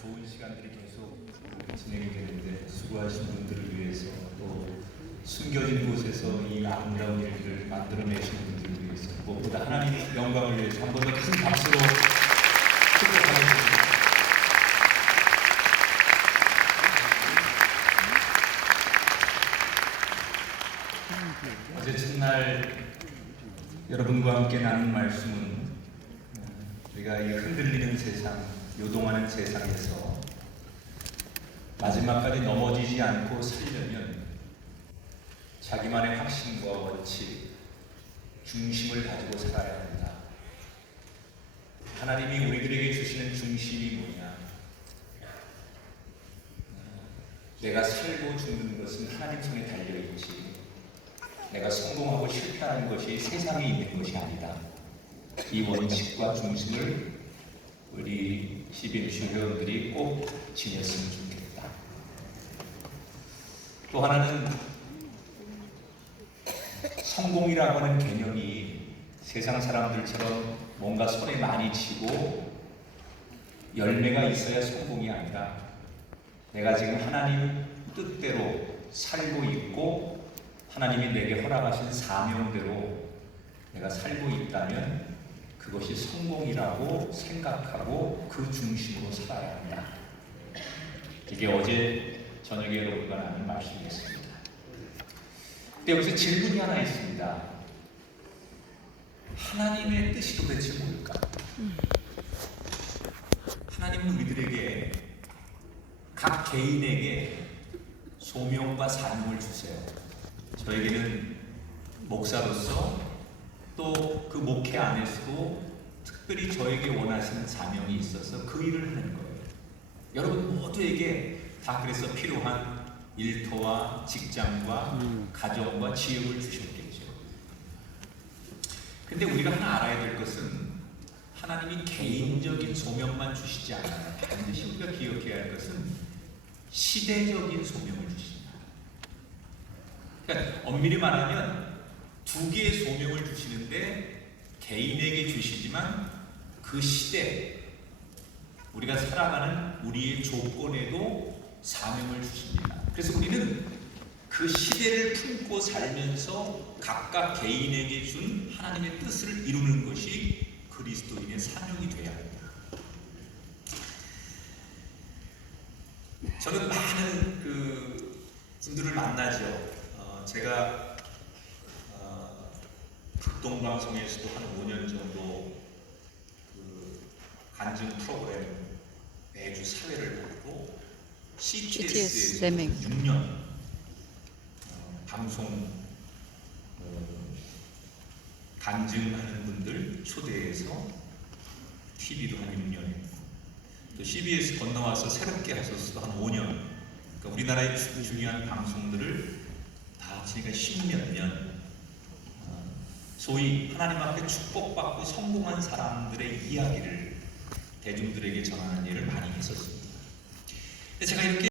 좋은 시간들이 계속 진행이 되는데 수고하신 분들을 위해서 또 숨겨진 곳에서 이 아름다운 일들을 만들어내신 분들을 위해서 무엇보다 하나님의 영광을 위해서 한 번 더 큰 박수로 축복하겠습니다. 어제 첫날 여러분과 함께 나눈 말씀은 우리가 이 흔들리는 세상, 요동하는 세상에서 마지막까지 넘어지지 않고 살려면 자기만의 확신과 원칙, 중심을 가지고 살아야 한다. 하나님이 우리들에게 주시는 중심이 뭐냐? 내가 살고 죽는 것은 하나님 손에 달려 있지. 내가 성공하고 실패하는 것이 세상에 있는 것이 아니다. 이 원칙과 중심을 우리 CBMC 회원들이 꼭 지녔으면 좋겠다. 또 하나는 성공이라고 하는 개념이 세상 사람들처럼 뭔가 손에 많이 쥐고 열매가 있어야 성공이 아니라 내가 지금 하나님 뜻대로 살고 있고 하나님이 내게 허락하신 사명대로 내가 살고 있다면 그것이 성공이라고 생각하고 그 중심으로 살아야 한다. 이게 어제 저녁에 여러분과 나눈 말씀이었습니다. 근데 여기서 질문이 하나 있습니다. 하나님의 뜻이 도대체 뭘까? 하나님은 우리들에게 각 개인에게 소명과 사명을 주세요. 저에게는 목사로서 또 그 목회 안에서도 특별히 저에게 원하시는 사명이 있어서 그 일을 하는 거예요. 여러분 모두에게 다 그래서 필요한 일터와 직장과 가정과 지역을 주셨겠죠. 근데 우리가 하나 알아야 될 것은 하나님이 개인적인 소명만 주시지 않아요. 반드시 우리가 기억해야 할 것은 시대적인 소명을 주신다. 그러니까 엄밀히 말하면 두 개의 소명을 주시는데 개인에게 주시지만 그 시대 우리가 살아가는 우리의 조건에도 사명을 주십니다. 그래서 우리는 그 시대를 품고 살면서 각각 개인에게 준 하나님의 뜻을 이루는 것이 그리스도인의 사명이 되어야 합니다. 저는 많은 그 분들을 만나죠. 어, 제가 어, 극동방송에서도 한 5년 정도 그 간증 프로그램 매주 사회를 보고 CTS CTS에서 네명. 6년 어, 방송 어, 간증하는 분들 초대해서 TV도 한 6년 했고 또 CBS 건너와서 새롭게 하셔서도 한 5년 그러니까 우리나라의 주- 중요한 방송들을 다 합치니까 10몇 년 어, 소위 하나님 앞에 축복받고 성공한 사람들의 이야기를 대중들에게 전하는 일을 많이 했었습니다. 제가 이렇게